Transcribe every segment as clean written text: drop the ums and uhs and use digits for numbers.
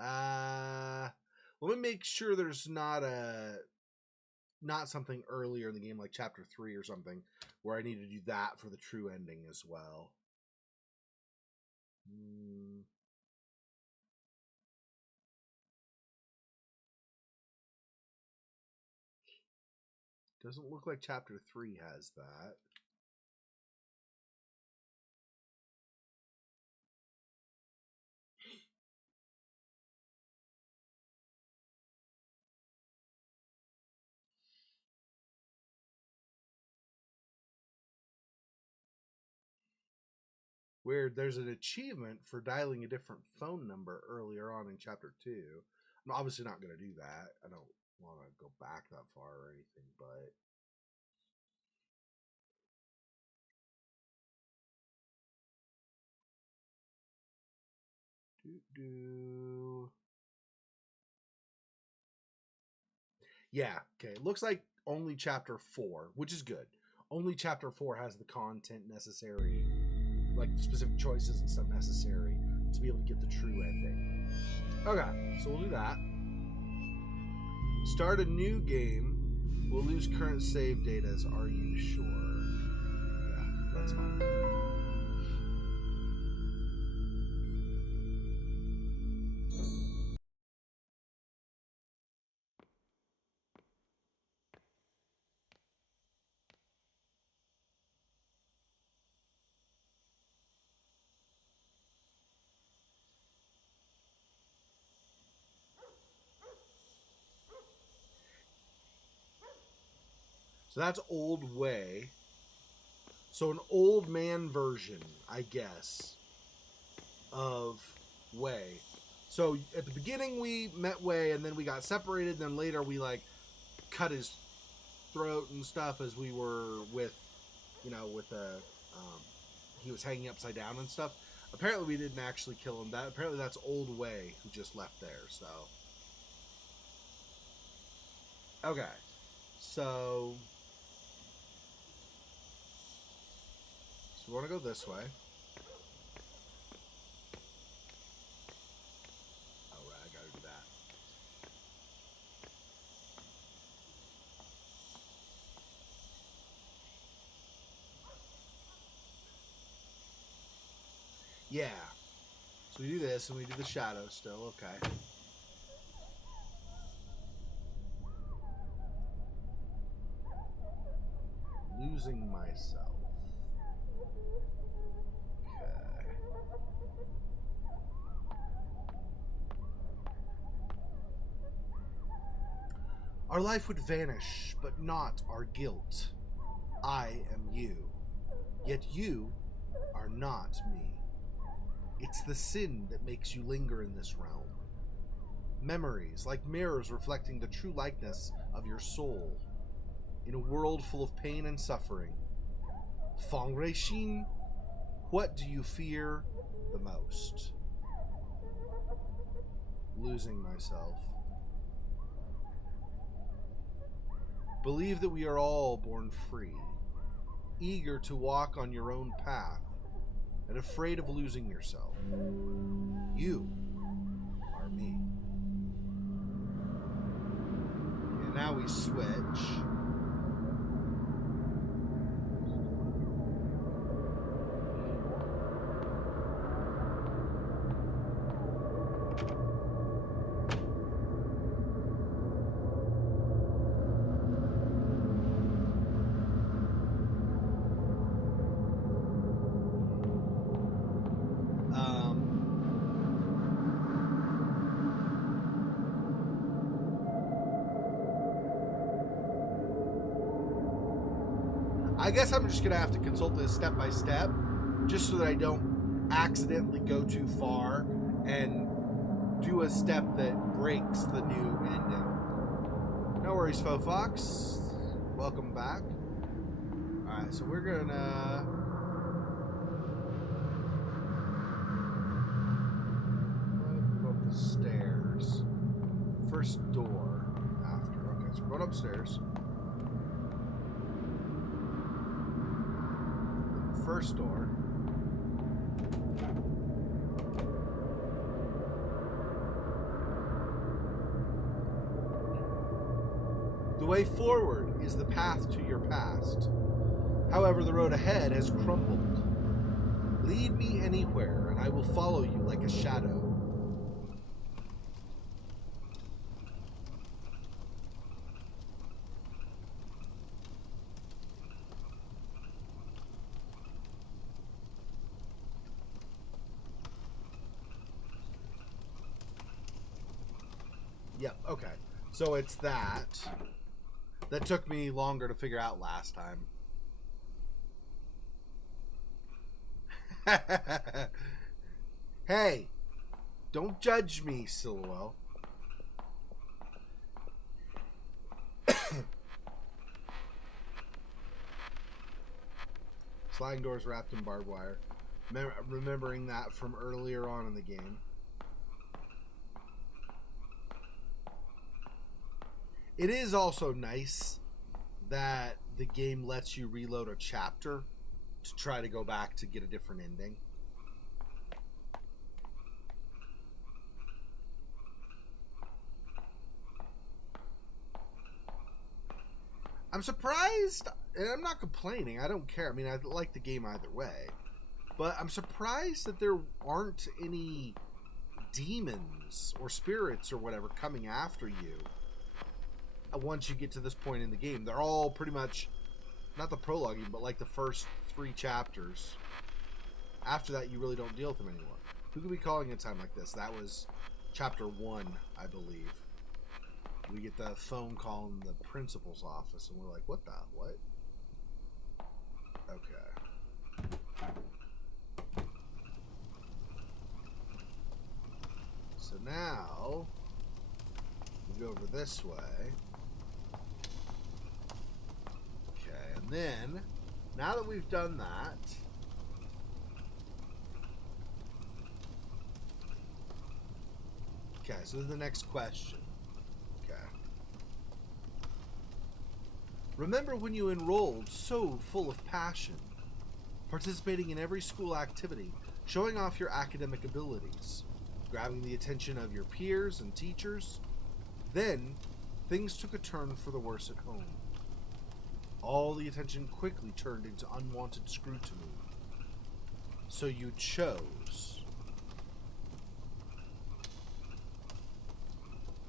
Let me make sure there's not something earlier in the game like chapter 3 or something where I need to do that for the true ending as well. Doesn't look like chapter 3 has that. Where there's an achievement for dialing a different phone number earlier on in chapter 2. I'm obviously not going to do that. I don't want to go back that far or anything, but yeah, okay. It looks like only chapter 4, which is good. Only chapter 4 has the content necessary, like specific choices and stuff necessary to be able to get the true ending. Okay, so we'll do that. Start a new game. We'll lose current save data. Are you sure? Yeah, that's fine. So that's Old Way. So an old man version, I guess, of Way. So at the beginning we met Way, and then we got separated. Then later we like cut his throat and stuff as we were with, with he was hanging upside down and stuff. Apparently we didn't actually kill him. Apparently that's Old Way who just left there. So okay, so we want to go this way. Oh, right, I gotta do that. Yeah. So we do this, and we do the shadow still. Okay. Losing myself. Okay. Our life would vanish, but not our guilt. I am you, yet you are not me. It's the sin that makes you linger in this realm. Memories, like mirrors reflecting the true likeness of your soul. In a world full of pain and suffering. Fangreishin, what do you fear the most? Losing myself. Believe that we are all born free, eager to walk on your own path, and afraid of losing yourself. You are me. And now we switch. I guess I'm just going to have to consult this step by step, just so that I don't accidentally go too far and do a step that breaks the new ending. No worries, Faux Fox. Welcome back. Alright, so we're going to... go up the stairs. First door after. Okay, so we're going upstairs. First door. way forward is the path to your past. However, the road ahead has crumbled. Lead me anywhere, and I will follow you like a shadow. Yep, okay. So it's that. That took me longer to figure out last time. Hey, don't judge me, Silwell. Sliding doors wrapped in barbed wire. Remembering that from earlier on in the game. It is also nice that the game lets you reload a chapter to try to go back to get a different ending. I'm surprised, and I'm not complaining, I don't care. I mean, I like the game either way. But I'm surprised that there aren't any demons or spirits or whatever coming after you once you get to this point in the game. They're all pretty much, not the prologuing, but like the first 3 chapters. After that, you really don't deal with them anymore. Who could be calling a time like this? That was chapter 1, I believe. We get the phone call in the principal's office, and we're like, what? Okay. So now, we go over this way. Okay, and then, now that we've done that, okay, so this is the next question. Okay. Remember when you enrolled so full of passion, participating in every school activity, showing off your academic abilities, grabbing the attention of your peers and teachers? Then, things took a turn for the worse at home. All the attention quickly turned into unwanted scrutiny. So you chose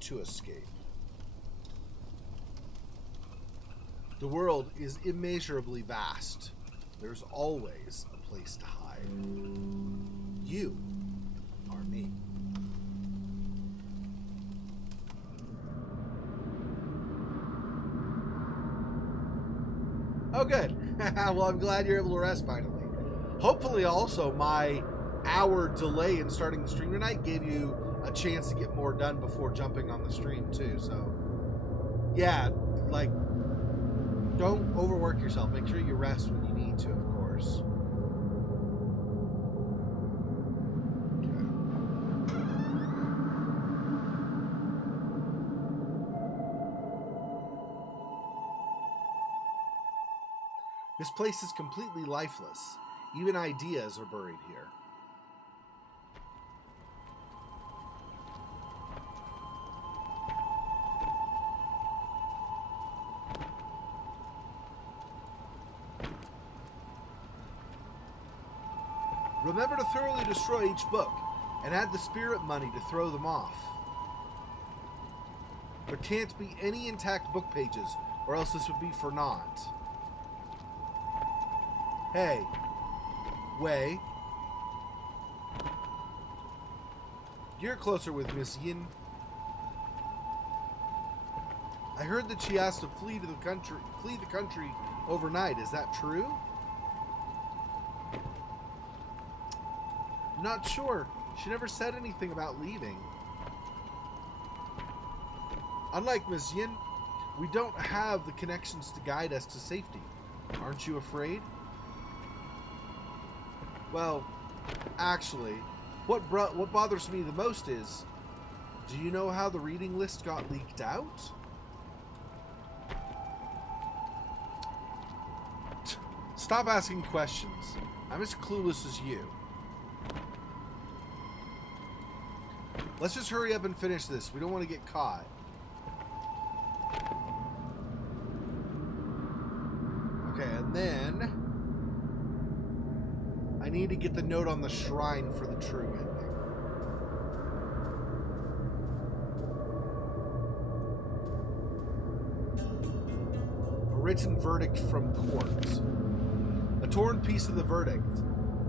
to escape. The world is immeasurably vast. There's always a place to hide. You are me. Oh, good. Well, I'm glad you're able to rest finally. Hopefully, also, my hour delay in starting the stream tonight gave you a chance to get more done before jumping on the stream, too. So, yeah, like, don't overwork yourself. Make sure you rest when you need to, of course. This place is completely lifeless. Even ideas are buried here. Remember to thoroughly destroy each book and add the spirit money to throw them off. There can't be any intact book pages, or else this would be for naught. Hey, Wei. You're closer with Miss Yin. I heard that she asked to flee the country overnight. Is that true? Not sure. She never said anything about leaving. Unlike Miss Yin, we don't have the connections to guide us to safety. Aren't you afraid? Well, actually, what bothers me the most is, do you know how the reading list got leaked out? Stop asking questions. I'm as clueless as you. Let's just hurry up and finish this. We don't want to get caught. I need to get the note on the shrine for the true ending. A written verdict from court. A torn piece of the verdict.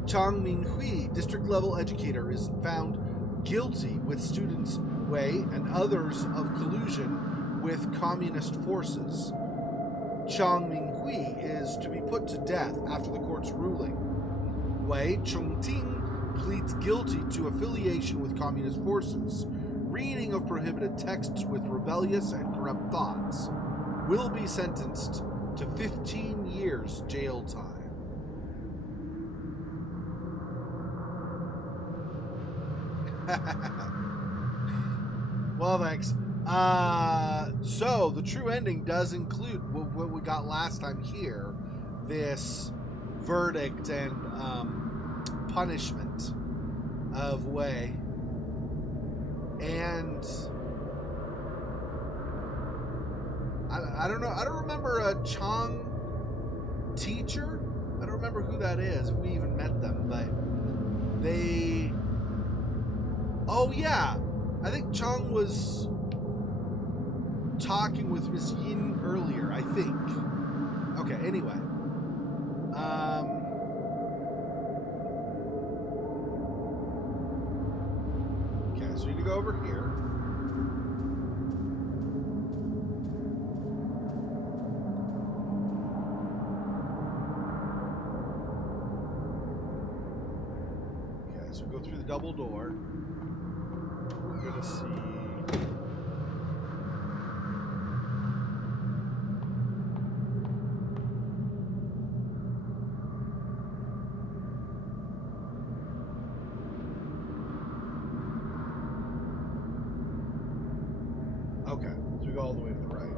Chang Minghui, district level educator, is found guilty with students Wei and others of collusion with communist forces. Chang Minghui is to be put to death after the court's ruling. Wei Chongting pleads guilty to affiliation with communist forces, reading of prohibited texts with rebellious and corrupt thoughts, will be sentenced to 15 years jail time. Well, thanks. So the true ending does include what we got last time here, this verdict and punishment of Wei. And I don't know. I don't remember a Chang teacher. I don't remember who that is, if we even met them, but they... Oh, yeah. I think Chang was talking with Miss Yin earlier, I think. Okay, anyway. Okay, so we need to go over here. Okay, so we go through the double door. We're gonna see. Okay, so we go all the way to the right.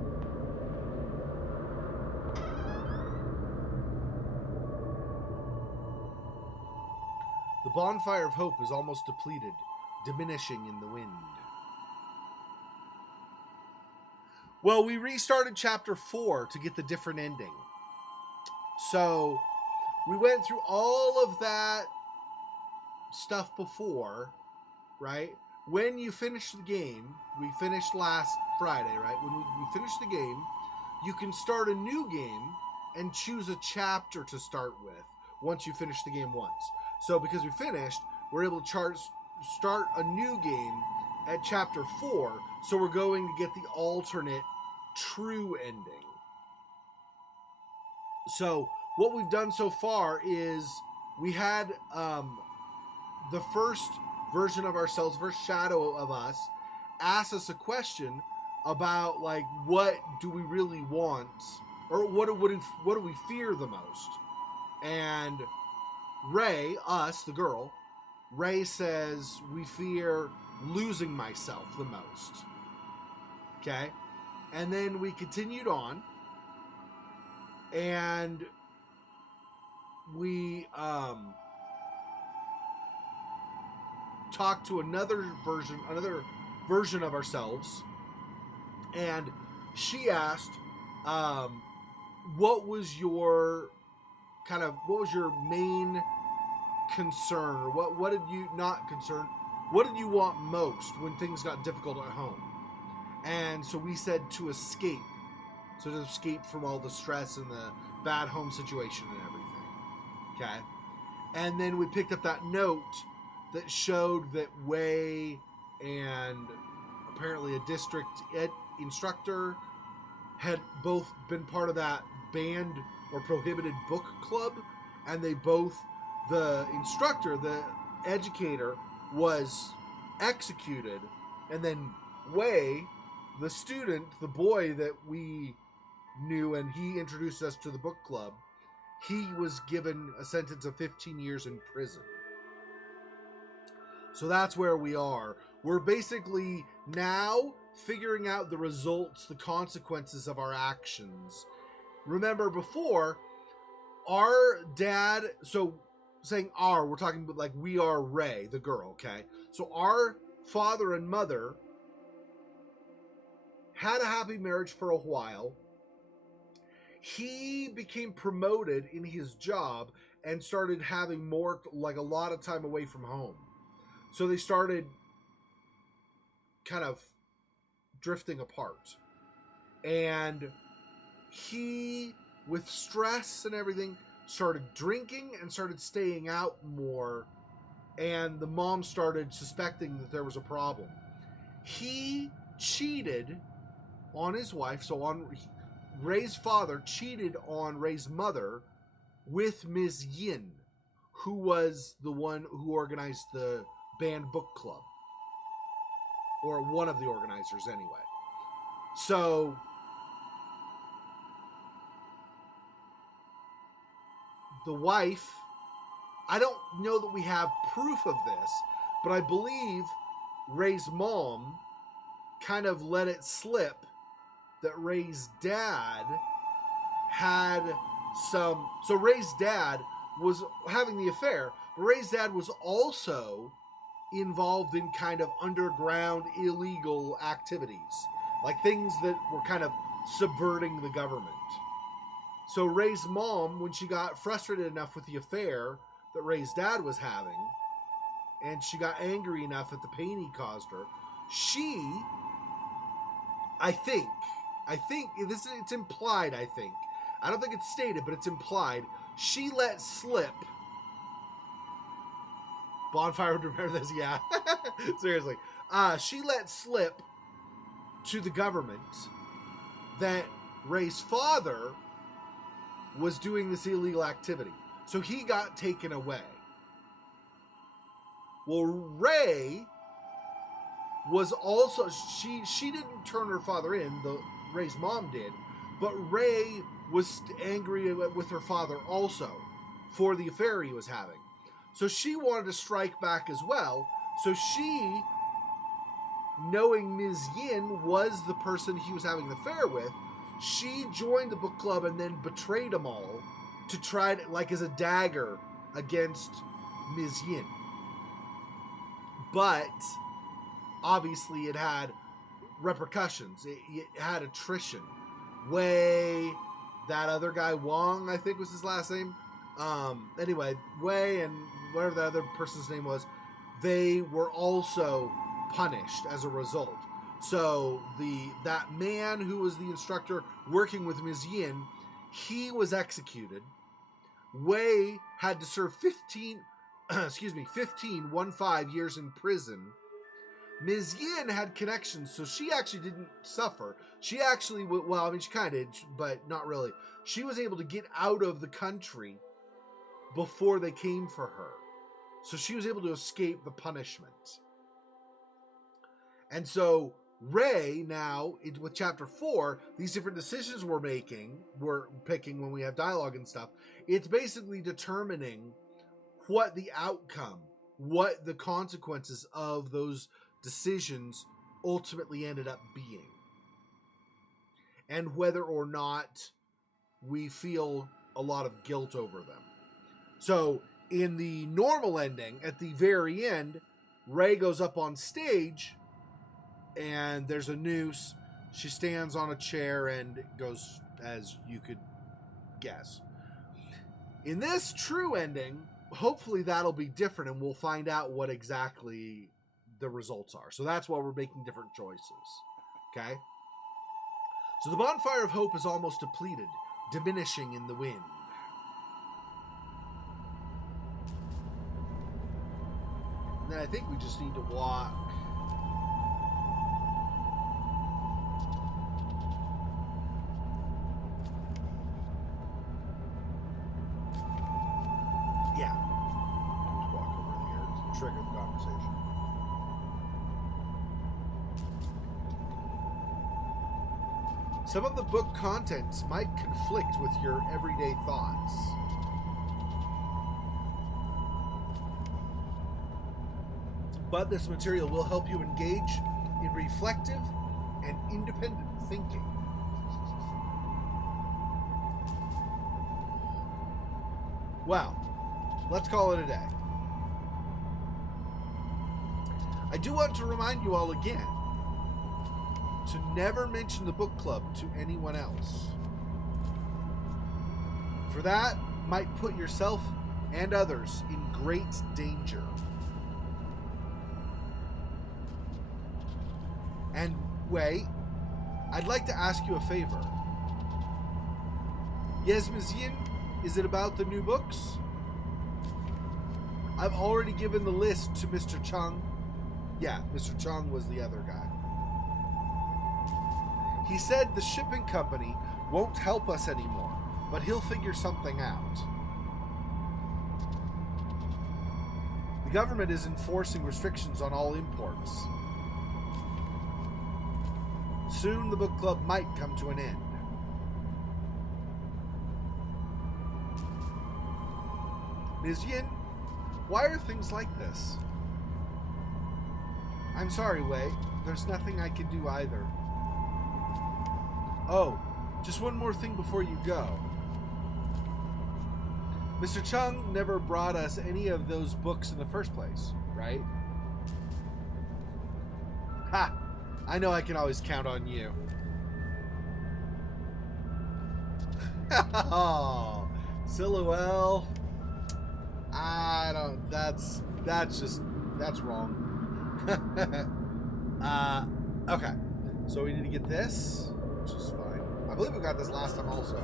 The bonfire of hope is almost depleted, diminishing in the wind. Well, we restarted chapter 4 to get the different ending. So we went through all of that stuff before, right? When you finish the game, we finished last Friday, right? When we finish the game, you can start a new game and choose a chapter to start with once you finish the game once. So because we finished, we're able to start a new game at chapter 4, so we're going to get the alternate true ending. So what we've done so far is we had the first version of ourselves, first shadow of us, ask us a question about, like, what do we really want, or what do we fear the most? And Ray, us, the girl, Ray says, we fear losing myself the most. Okay? And then we continued on, and we talked to another version of ourselves, and she asked, what was your main concern, or what did you not concern? What did you want most when things got difficult at home? And so we said to escape. So to escape from all the stress and the bad home situation and everything. Okay? And then we picked up that note that showed that Wei and apparently a district instructor had both been part of that banned or prohibited book club, and they both, the instructor, the educator, was executed, and then Wei, the student, the boy that we knew, and he introduced us to the book club, he was given a sentence of 15 years in prison. So that's where we are. We're basically now figuring out the results, the consequences of our actions. Remember before, our dad, so saying our, we're talking about like we are Ray, the girl, okay? So our father and mother had a happy marriage for a while. He became promoted in his job and started having more, like a lot of time away from home. So they started kind of drifting apart. And he, with stress and everything, started drinking and started staying out more. And the mom started suspecting that there was a problem. He cheated on his wife, so on Ray's father cheated on Ray's mother with Ms. Yin, who was the one who organized the banned book club, or one of the organizers anyway. So the wife, I don't know that we have proof of this, but I believe Ray's mom kind of let it slip that Ray's dad had some... So Ray's dad was having the affair, but Ray's dad was also involved in kind of underground illegal activities, like things that were kind of subverting the government. So Ray's mom, when she got frustrated enough with the affair that Ray's dad was having, and she got angry enough at the pain he caused her, she, I think this, it's implied, I think. I don't think it's stated, but it's implied. She let slip. Bonfire would remember this, yeah. Seriously. She let slip to the government that Ray's father was doing this illegal activity. So he got taken away. Well, Ray was also... She didn't turn her father in, Ray's mom did, but Ray was angry with her father also for the affair he was having. So she wanted to strike back as well. So she, knowing Ms. Yin was the person he was having an affair with, she joined the book club and then betrayed them all to try to, like, as a dagger against Ms. Yin. But obviously it had repercussions. It had attrition. Wei, that other guy, Wong, I think was his last name. Anyway, Wei and whatever the other person's name was, they were also punished as a result. So that man who was the instructor working with Ms. Yin, he was executed. Wei had to serve 15 years in prison. Ms. Yin had connections, so she actually didn't suffer. She actually, well, I mean, she kind of did, but not really. She was able to get out of the country before they came for her. So she was able to escape the punishment. And so Ray now, with chapter 4, these different decisions we're picking when we have dialogue and stuff, it's basically determining what the outcome, what the consequences of those decisions ultimately ended up being. And whether or not we feel a lot of guilt over them. So, in the normal ending, at the very end, Ray goes up on stage, and there's a noose. She stands on a chair and goes, as you could guess. In this true ending, hopefully that'll be different, and we'll find out what exactly the results are. So that's why we're making different choices. Okay? So the bonfire of hope is almost depleted, diminishing in the wind. And then I think we just need to walk. Yeah. Just walk over here to trigger the conversation. Some of the book contents might conflict with your everyday thoughts. But this material will help you engage in reflective and independent thinking. Well, let's call it a day. I do want to remind you all again to never mention the book club to anyone else. For that might put yourself and others in great danger. And Wei, I'd like to ask you a favor. Yezmizyin, is it about the new books? I've already given the list to Mr. Chung. Yeah, Mr. Chung was the other guy. He said the shipping company won't help us anymore, but he'll figure something out. The government is enforcing restrictions on all imports. Soon the book club might come to an end. Ms. Yin, why are things like this? I'm sorry, Wei. There's nothing I can do either. Oh, just one more thing before you go. Mr. Chung never brought us any of those books in the first place, right? Ha! I know I can always count on you. Oh, Silhouelle. I don't. That's wrong. Okay. So we need to get this, which is fine. I believe we got this last time also.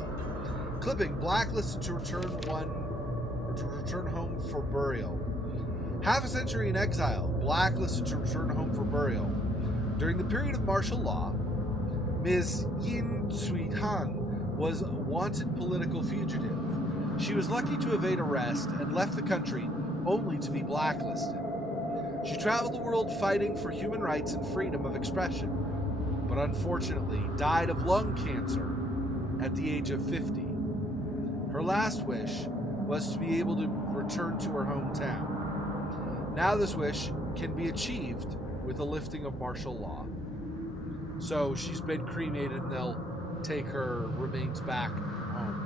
Clipping: blacklisted to return home for burial. Half a century in exile. Blacklisted to return home for burial. During the period of martial law, Ms. Yin Tsui Han was a wanted political fugitive. She was lucky to evade arrest and left the country only to be blacklisted. She traveled the world fighting for human rights and freedom of expression, but unfortunately died of lung cancer at the age of 50. Her last wish was to be able to return to her hometown. Now this wish can be achieved with the lifting of martial law. So she's been cremated and they'll take her remains back home.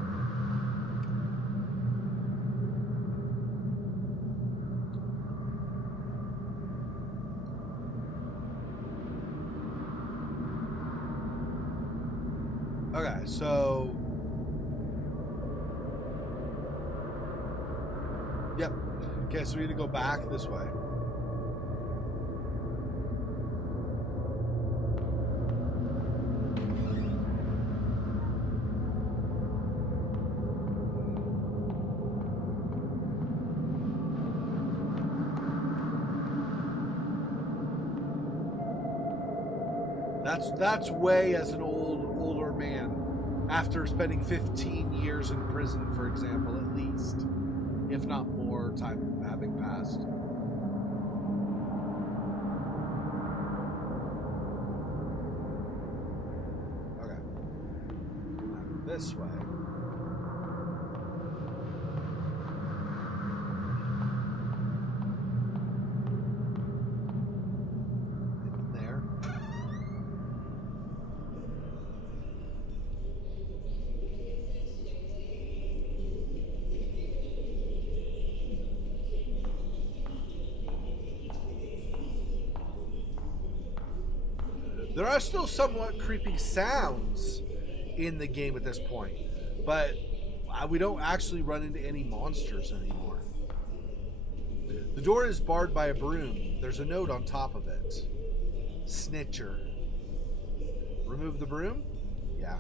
Okay, so... Yep. Okay, so we need to go back this way. That's Wei as an older man, after spending 15 years in prison, for example, at least, if not more time having passed. Okay, now this way. There are still somewhat creepy sounds in the game at this point, but we don't actually run into any monsters anymore. The door is barred by a broom. There's a note on top of it. Snitcher. Remove the broom? Yeah.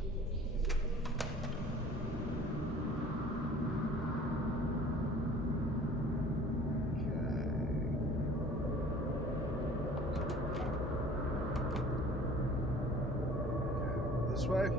This way.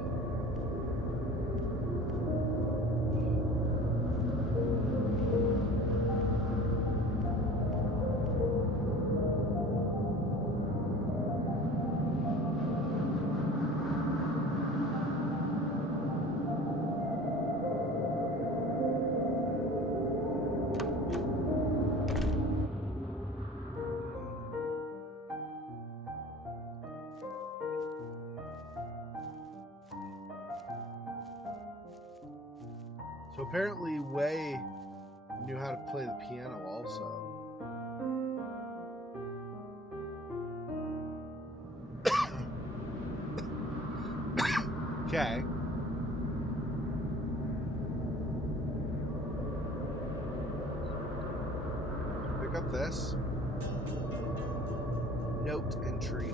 So apparently Wei knew how to play the piano also. Okay. this. Note entry.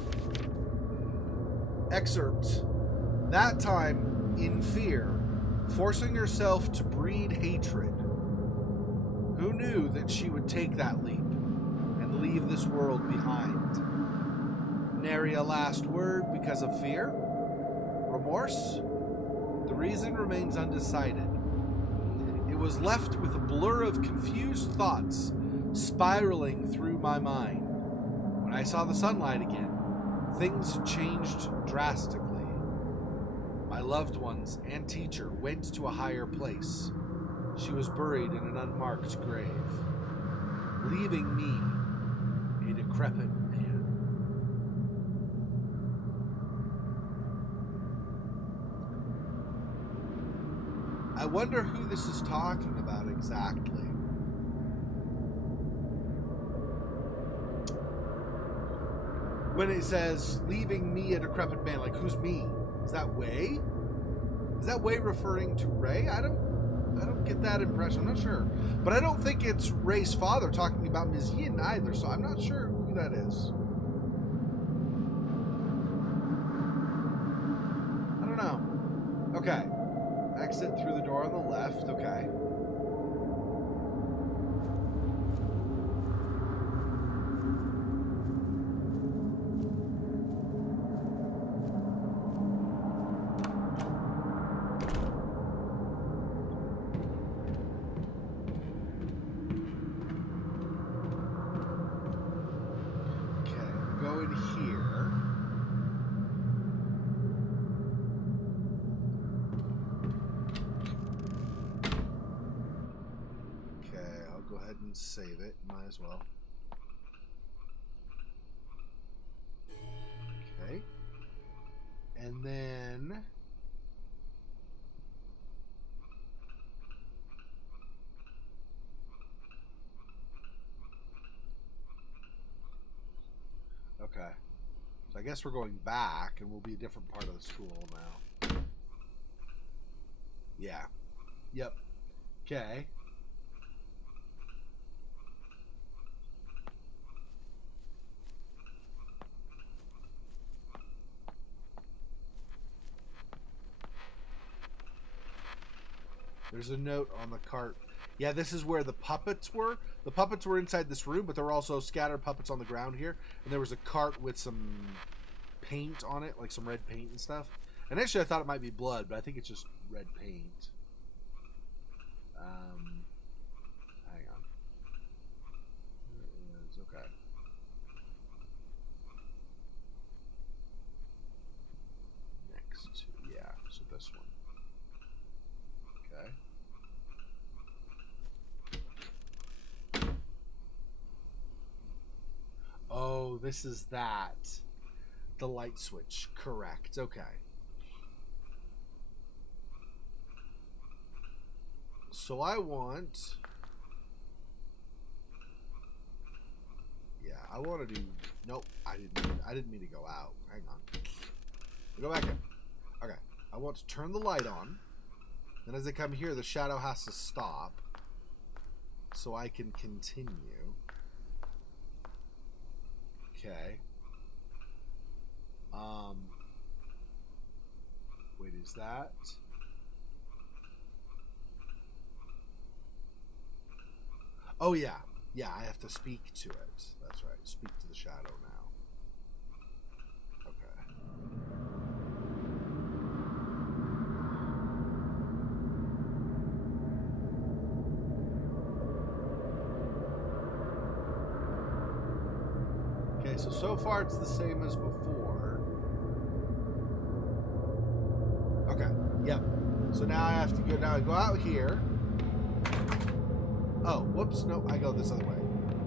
Excerpt. That time, in fear, forcing herself to breed hatred. Who knew that she would take that leap and leave this world behind? Nary a last word because of fear? Remorse? The reason remains undecided. It was left with a blur of confused thoughts spiraling through my mind. When I saw the sunlight again, things had changed drastically. My loved ones and teacher went to a higher place. She was buried in an unmarked grave, leaving me a decrepit man. I wonder who this is talking about exactly. When it says, leaving me a decrepit man, like, who's me? Is that Wei? Is that Wei referring to Ray? I don't get that impression. I'm not sure. But I don't think it's Ray's father talking about Ms. Yin either, so I'm not sure who that is. I don't know. Okay. Exit through the door on the left. Okay. Save it, might as well. Okay. And then okay. So I guess we're going back and we'll be a different part of the school now. Yeah. Yep. Okay. There's a note on the cart. Yeah, this is where the puppets were. The puppets were inside this room, but there were also scattered puppets on the ground here. And there was a cart with some paint on it, like some red paint and stuff. Initially, I thought it might be blood, but I think it's just red paint. Hang on. There it is. Okay. Next. Yeah, so this one. Okay. Oh, this is that. The light switch. Correct. Okay. So I want... Yeah, I want to do... Nope, I didn't mean to go out. Hang on. Go back in. Okay. I want to turn the light on. Then as I come here, the shadow has to stop. So I can continue. Okay. Wait, is that... Oh, yeah. Yeah, I have to speak to it. That's right. Speak to the shadow now. Okay. Okay, so far it's the same as before. Okay, yep. So now I have to go, now I go out here. Oh, whoops, no, I go this other way.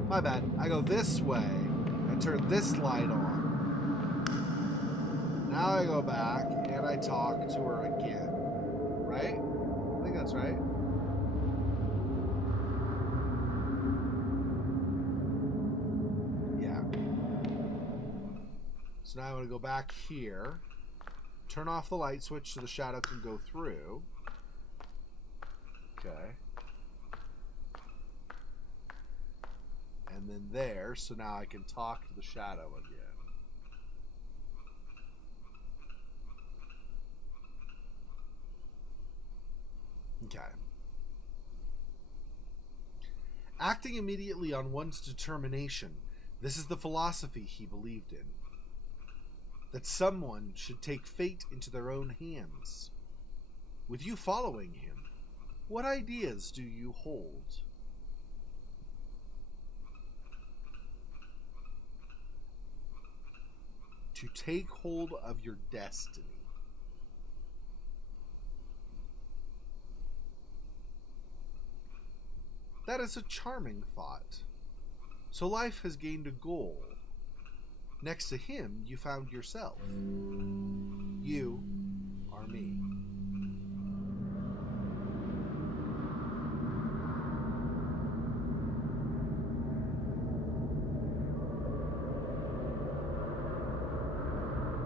My bad. I go this way and turn this light on. Now I go back and I talk to her again. Right? I think that's right. Yeah. So now I want to go back here. Turn off the light switch so the shadow can go through. Okay. And then there, so now I can talk to the shadow again. Okay. Acting immediately on one's determination. This is the philosophy he believed in. That someone should take fate into their own hands. With you following him, what ideas do you hold? To take hold of your destiny. That is a charming thought. So life has gained a goal. Next to him, you found yourself. You are me.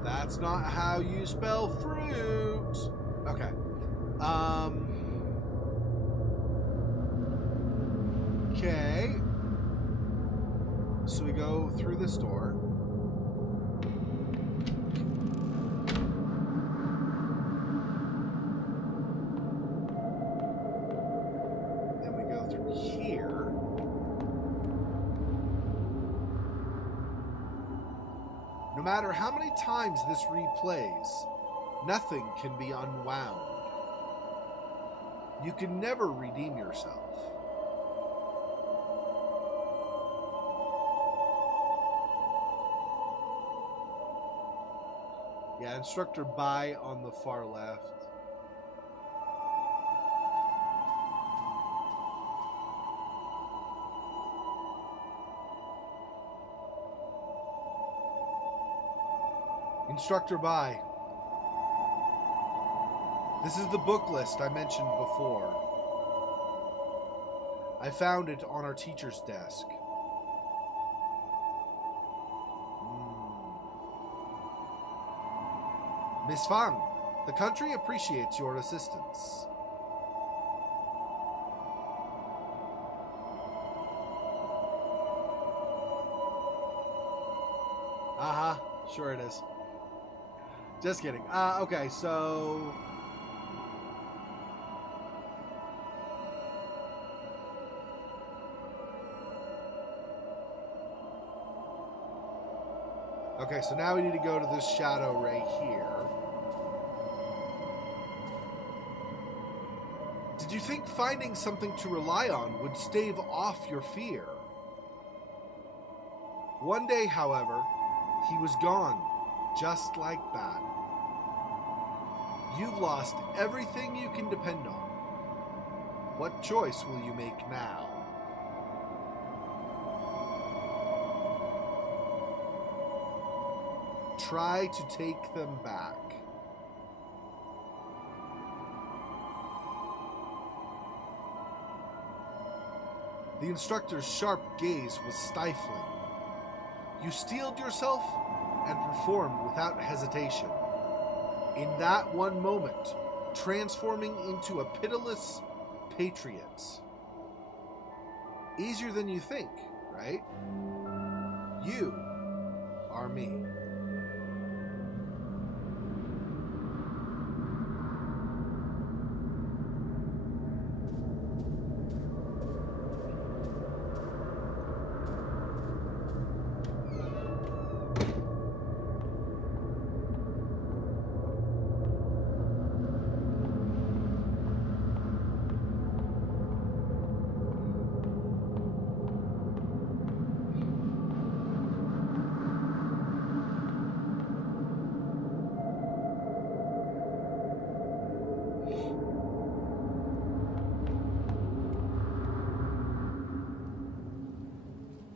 That's not how you spell fruit. Okay. Okay. So we go through this door. Then we go through here. No matter how many times this replays, nothing can be unwound. You can never redeem yourself. Yeah, instructor by on the far left. Instructor by. This is the book list I mentioned before. I found it on our teacher's desk. Miss Fang, the country appreciates your assistance. Sure it is. Just kidding. Okay, so... Okay, so now we need to go to this shadow right here. Did you think finding something to rely on would stave off your fear? One day, however, he was gone, just like that. You've lost everything you can depend on. What choice will you make now? Try to take them back. The instructor's sharp gaze was stifling. You steeled yourself and performed without hesitation. In that one moment, transforming into a pitiless patriot. Easier than you think, right? You are me.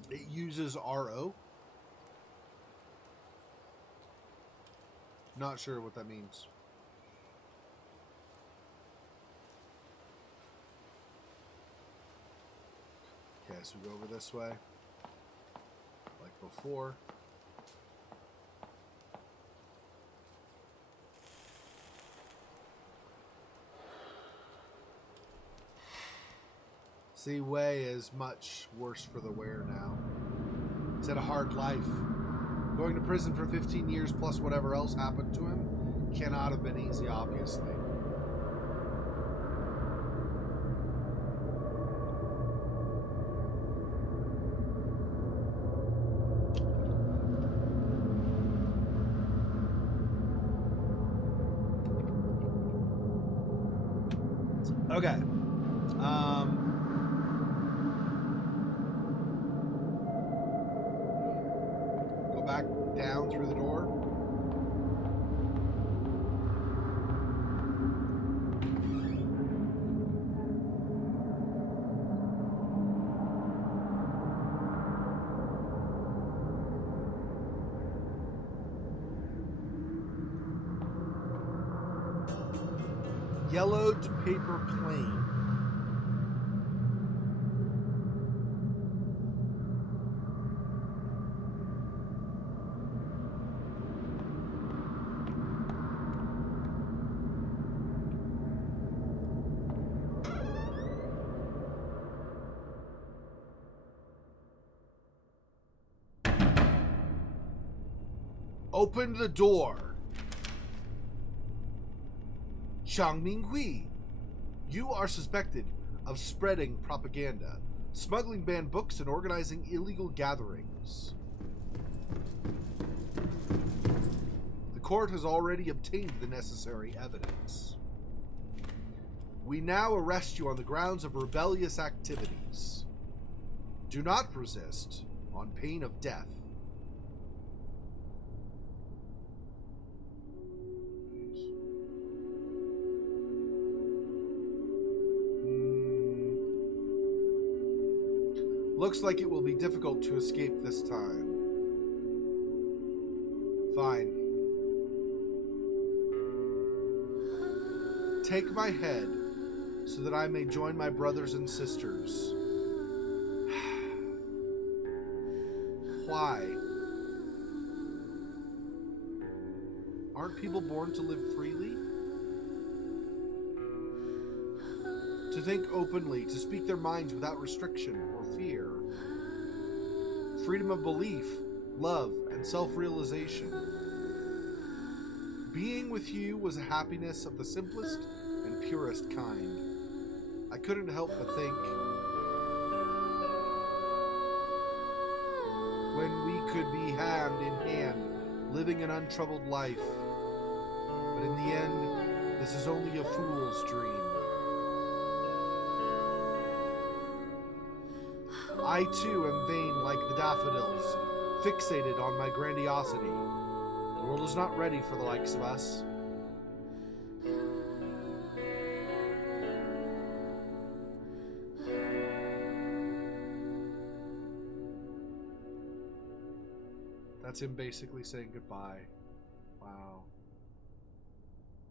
It uses RO. Not sure what that means. Okay, so we go over this way. Like before. See, Wei is much worse for the wear now. He's had a hard life. Going to prison for 15 years plus whatever else happened to him cannot have been easy, obviously. Okay. Go back down through the door. Yellowed paper plane. Open the door. Zhang Minghui, you are suspected of spreading propaganda, smuggling banned books, and organizing illegal gatherings. The court has already obtained the necessary evidence. We now arrest you on the grounds of rebellious activities. Do not resist on pain of death. Looks like it will be difficult to escape this time. Fine. Take my head so that I may join my brothers and sisters. Why? Aren't people born to live freely? To think openly, to speak their minds without restriction or fear. Freedom of belief, love, and self-realization. Being with you was a happiness of the simplest and purest kind. I couldn't help but think, when we could be hand in hand, living an untroubled life. But in the end, this is only a fool's dream. I too am vain like the daffodils, fixated on my grandiosity. The world is not ready for the likes of us. That's him basically saying goodbye. Wow.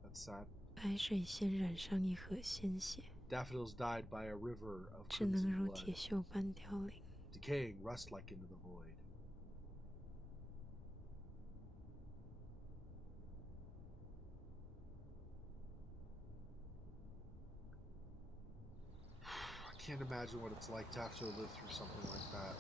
That's sad. 白水先染上一河鲜血， Daffodils died by a river of 只能 crimson 如 blood, 铁锈般凋零。 decaying rust-like into the void. I can't imagine what it's like to have to live through something like that.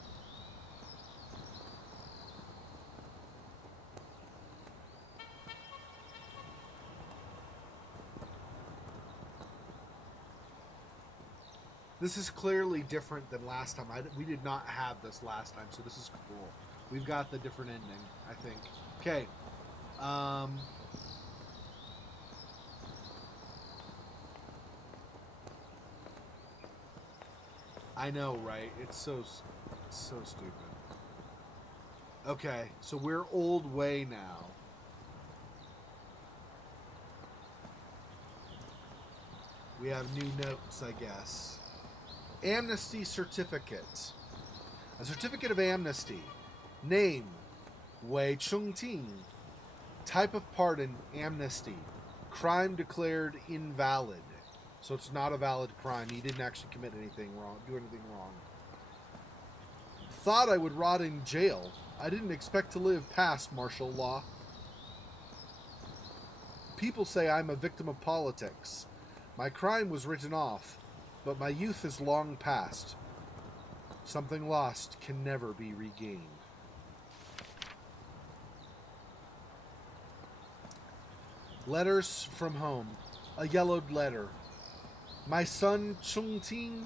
This is clearly different than last time. We did not have this last time, so this is cool. We've got the different ending, I think. Okay. I know, right? It's so stupid. Okay, so we're Old Way now. We have new notes, I guess. Amnesty certificate. A certificate of amnesty. Name, Wei Chungting. Type of pardon, amnesty. Crime declared invalid. So it's not a valid crime. He didn't actually commit anything wrong, do anything wrong. Thought I would rot in jail. I didn't expect to live past martial law. People say I'm a victim of politics. My crime was written off. but my youth is long past. Something lost can never be regained. Letters from home. A yellowed letter. My son Chungting.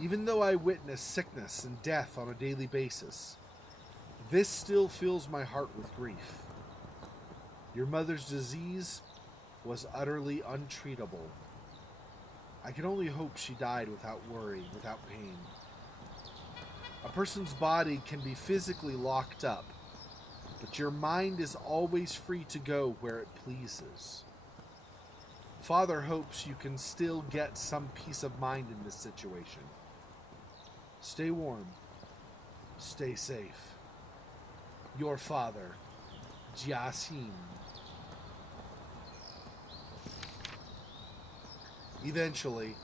Even though I witness sickness and death on a daily basis, this still fills my heart with grief. Your mother's disease was utterly untreatable. I can only hope she died without worry, without pain. A person's body can be physically locked up, but your mind is always free to go where it pleases. Father hopes you can still get some peace of mind in this situation. Stay warm. Stay safe. Your father, Jiaxin. Eventually,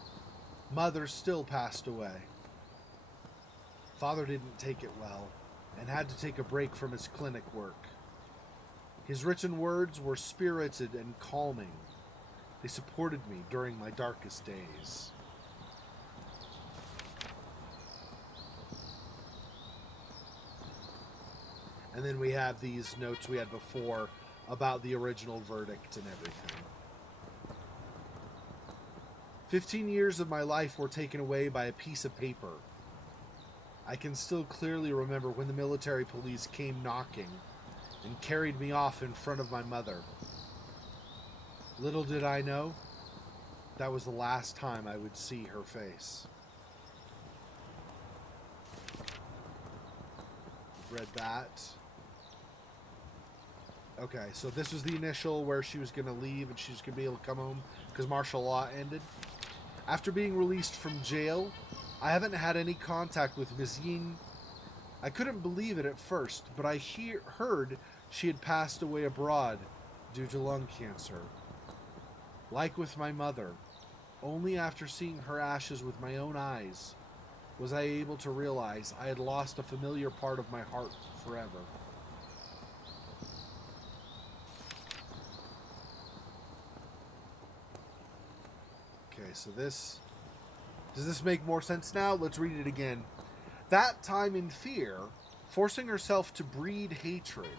Mother still passed away. Father didn't take it well and had to take a break from his clinic work. His written words were spirited and calming. They supported me during my darkest days. And then we have these notes we had before about the original verdict and everything. 15 years of my life were taken away by a piece of paper. I can still clearly remember when the military police came knocking and carried me off in front of my mother. Little did I know, that was the last time I would see her face. Read that. Okay, so this was the initial where she was going to leave and she was going to be able to come home because martial law ended. After being released from jail, I haven't had any contact with Ms. Yin. I couldn't believe it at first, but I heard she had passed away abroad due to lung cancer. Like with my mother, only after seeing her ashes with my own eyes was I able to realize I had lost a familiar part of my heart forever. Okay, so does this make more sense now? Let's read it again. That time in fear, forcing herself to breed hatred.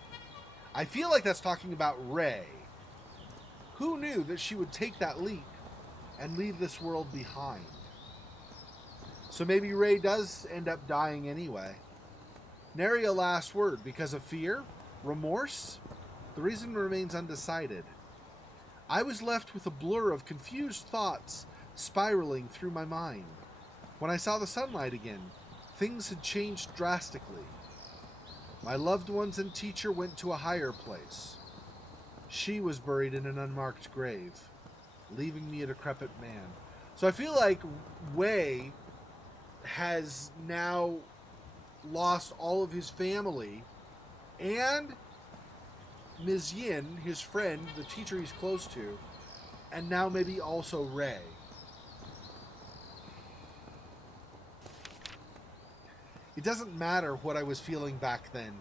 I feel like that's talking about Rey. Who knew that she would take that leap and leave this world behind? So maybe Rey does end up dying anyway. Nary a last word because of fear? Remorse? The reason remains undecided. I was left with a blur of confused thoughts spiraling through my mind. When I saw the sunlight again, things had changed drastically. My loved ones and teacher went to a higher place. She was buried in an unmarked grave, leaving me a decrepit man. So I feel like Wei has now lost all of his family, and Ms. Yin, his friend, the teacher he's close to, and now maybe also Rey. It doesn't matter what I was feeling back then.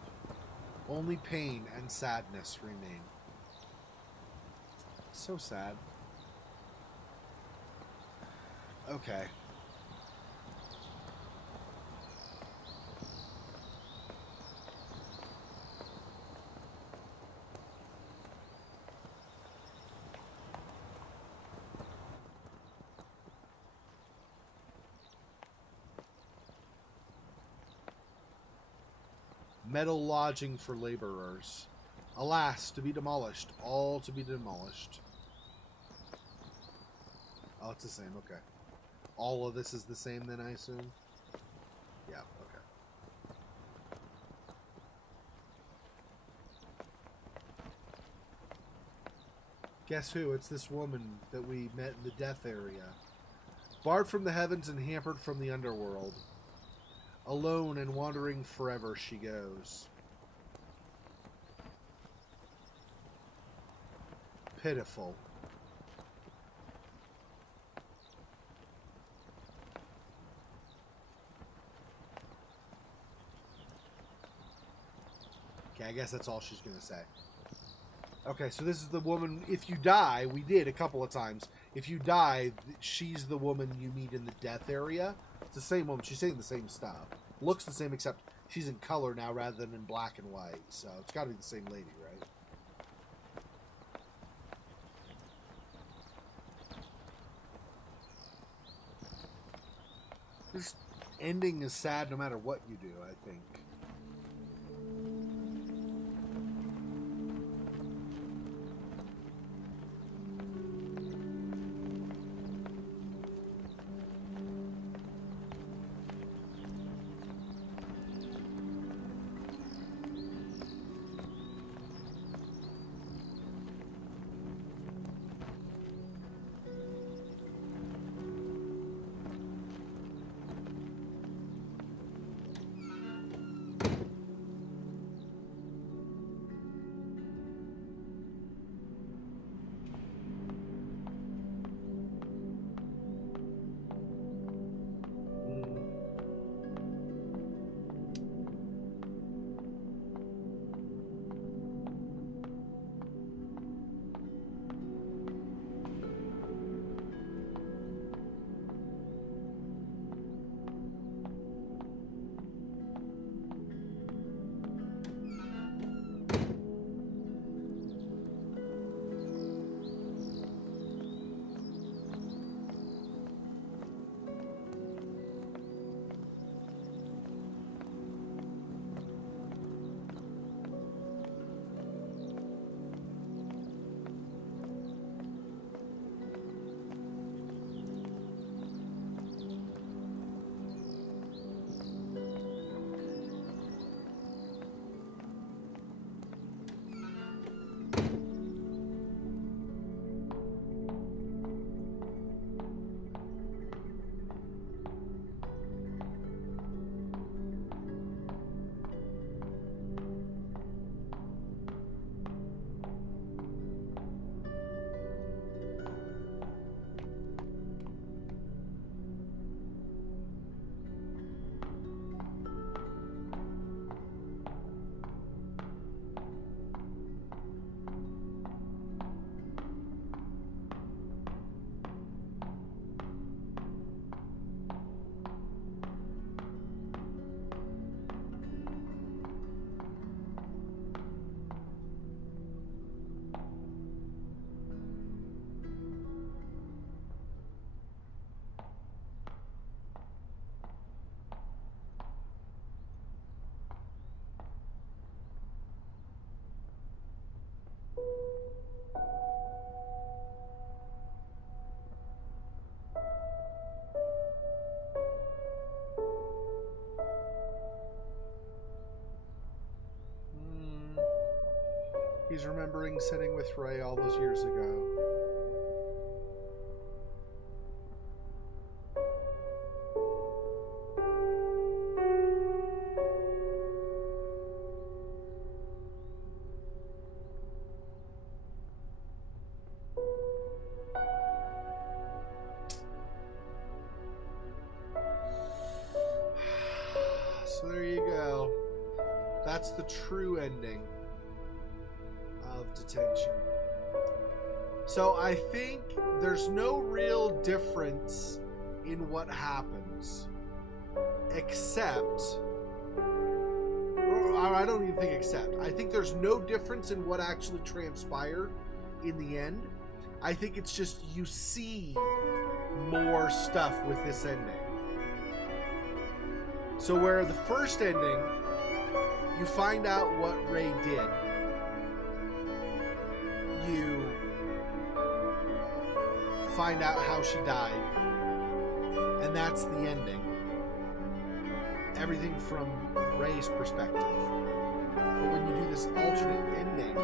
Only pain and sadness remain. So sad. Okay. Metal lodging for laborers. Alas, to be demolished. All to be demolished. Oh, it's the same. Okay. All of this is the same then, I assume? Yeah, okay. Guess who? It's this woman that we met in the death area. Barred from the heavens and hampered from the underworld. Alone and wandering forever she goes. Pitiful. Okay, I guess that's all she's going to say. Okay, so this is the woman. If you die, we did a couple of times. If you die, she's the woman you meet in the death area. It's the same woman. She's saying the same stuff. Looks the same, except she's in color now rather than in black and white. So it's got to be the same lady, right? This ending is sad no matter what you do, I think. He's remembering sitting with Ray all those years ago. So there you go. That's the true ending of Detention. So I think there's no real difference in what happens, except, or I don't even think except, I think there's no difference in what actually transpired in the end. I think it's just you see more stuff with this ending. So where the first ending, you find out what Ray did. You find out how she died. And that's the ending. Everything from Ray's perspective. But when you do this alternate ending,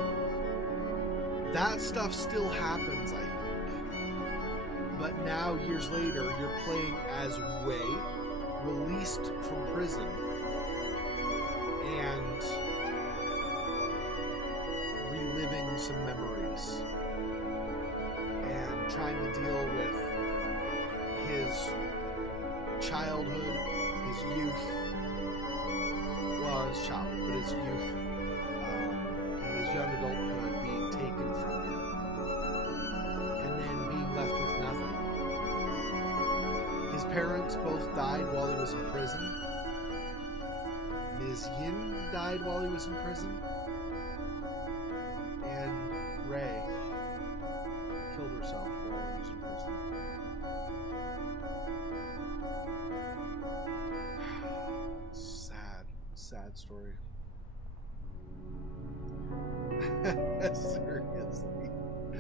that stuff still happens, I think. But now, years later, you're playing as Ray, released from prison, and reliving some memories and trying to deal with his childhood, his youth, well, his childhood, but his youth, and his young adulthood being taken Ray's parents both died while he was in prison. Ms. Yin died while he was in prison. And Ray killed herself while he was in prison. Sad story. Seriously. Oh,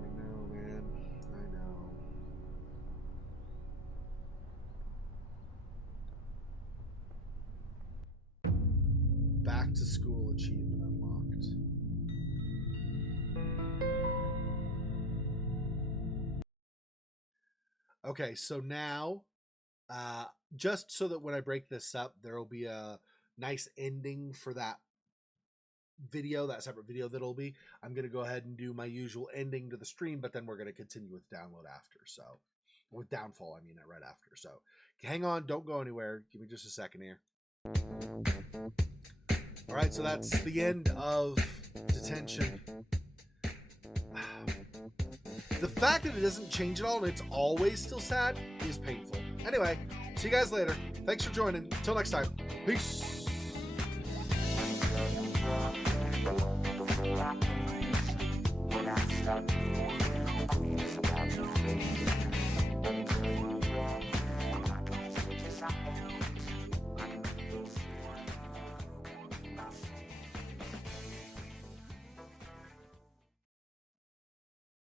I know, man. I know. Back to school achievement unlocked. Okay, so now, just so that when I break this up, there will be a nice ending for that video, that separate video that'll be. I'm going to go ahead and do my usual ending to the stream, but then we're going to continue with download after. So, with downfall, I mean it right after. So, hang on, don't go anywhere. Give me just a second here. All right, so that's the end of Detention. The fact that it doesn't change at all and it's always still sad is painful. Anyway, see you guys later. Thanks for joining. Until next time. Peace. When I stop